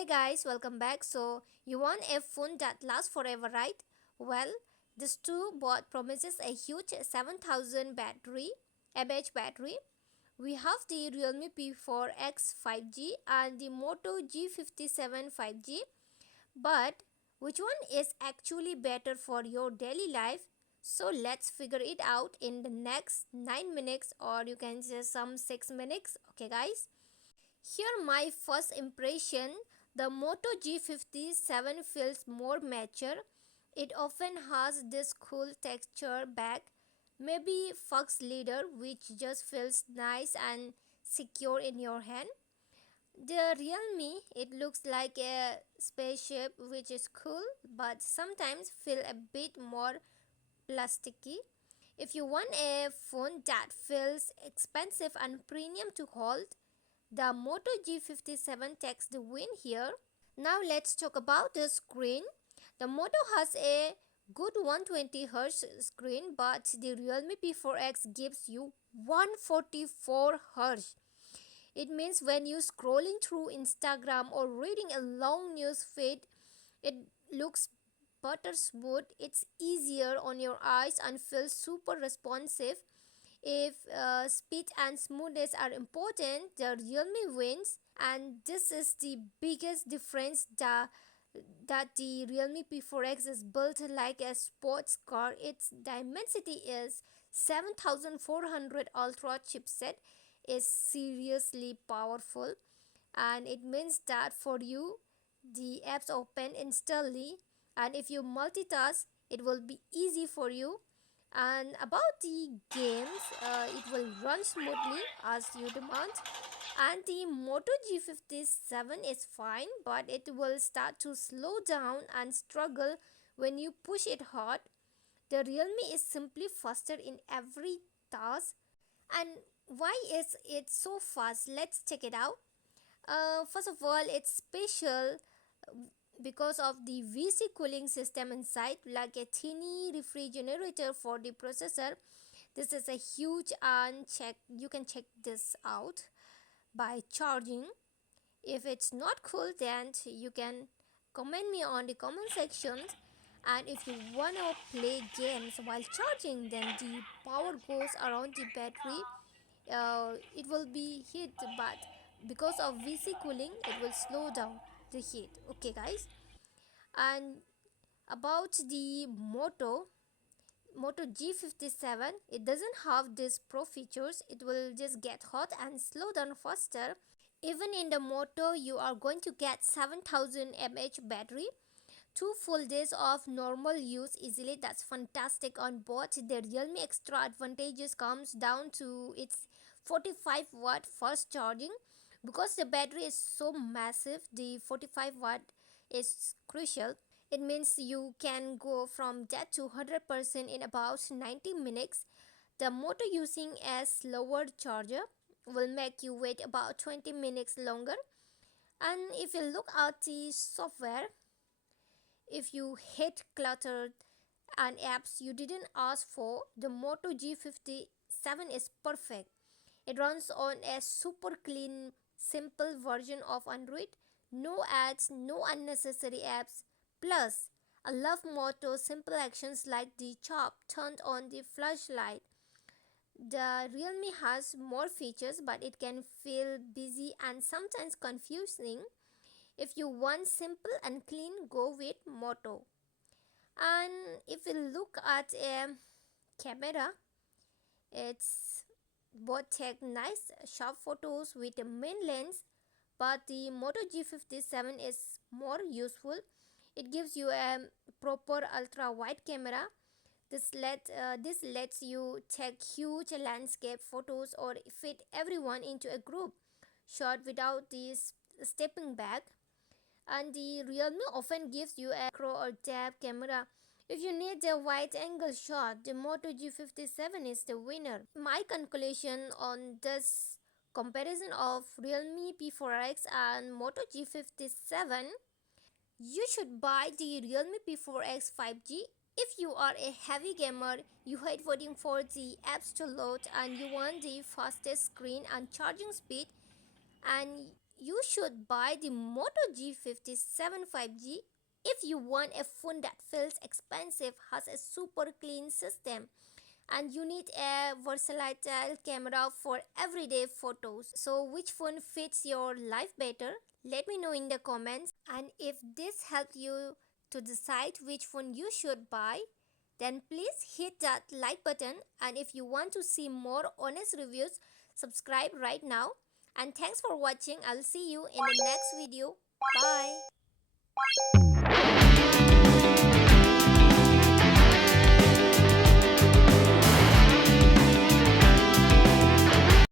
Hey guys, welcome back. So, you want a phone that lasts forever, right? Well, this two bot promises a huge 7000 mAh battery. We have the Realme P4x 5G and the Moto G57 5G. But which one is actually better for your daily life? So, let's figure it out in the next 9 minutes, or you can say some 6 minutes. Okay, guys? Here my first impression, the Moto G57 feels more mature. It often has this cool texture back, maybe Fox leader, which just feels nice and secure in your hand. The Realme, it looks like a spaceship, which is cool, but sometimes feel a bit more plasticky. If you want a phone that feels expensive and premium to hold, the Moto G57 takes the win here. Now let's talk about the screen. The Moto has a good 120Hz screen, but the Realme P4X gives you 144Hz. It means when you scrolling through Instagram or reading a long news feed, it looks butter smooth. It's easier on your eyes and feels super responsive. If speed and smoothness are important, the Realme wins, and this is the biggest difference that the Realme P4X is built like a sports car. Its Dimensity is 7400 Ultra chipset is seriously powerful, and it means that for you the apps open instantly, and if you multitask it will be easy for you. And about the games, it will run smoothly as you demand. And the Moto G57 is fine, but it will start to slow down and struggle when you push it hard. The Realme is simply faster in every task. And why is it so fast? Let's check it out. First of all, it's special because of the VC cooling system inside, like a tiny refrigerator for the processor. This is a huge, and you can check this out by charging. If it's not cool, then you can comment me on the comment sections. And if you want to play games while charging, then the power goes around the battery. It will be heat, but because of VC cooling it will slow down the heat. Okay guys, and about the Moto G57, it doesn't have these pro features. It will just get hot and slow down faster. Even in the Moto, you are going to get 7000 mAh battery, 2 full days of normal use easily. That's fantastic on both. The Realme extra advantages comes down to its 45-watt fast charging. Because the battery is so massive, the 45-watt is crucial. It means you can go from dead to 100% in about 90 minutes. The Moto using a slower charger will make you wait about 20 minutes longer. And if you look at the software, if you hate cluttered and apps you didn't ask for, the Moto G57 is perfect. It runs on a super clean, simple version of Android. No ads, no unnecessary apps. Plus, I love Moto simple actions like the chop turned on the flashlight. The Realme has more features, but it can feel busy and sometimes confusing. If you want simple and clean, go with Moto. And if you look at a camera, it's both take nice sharp photos with a main lens, but the Moto G57 is more useful. It gives you a proper ultra wide camera. This lets you take huge landscape photos or fit everyone into a group shot without this stepping back. And the Realme often gives you a macro or depth camera. If you need a wide angle shot, the Moto G57 is the winner. My conclusion on this comparison of Realme P4X and Moto G57, you should buy the Realme P4X 5G. If you are a heavy gamer, you hate waiting for the apps to load, and you want the fastest screen and charging speed, and you should buy the Moto G57 5G. If you want a phone that feels expensive, has a super clean system, and you need a versatile camera for everyday photos. So which phone fits your life better? Let me know in the comments. And if this helped you to decide which phone you should buy, then please hit that like button. And if you want to see more honest reviews, subscribe right now. And thanks for watching. I'll see you in the next video. Bye.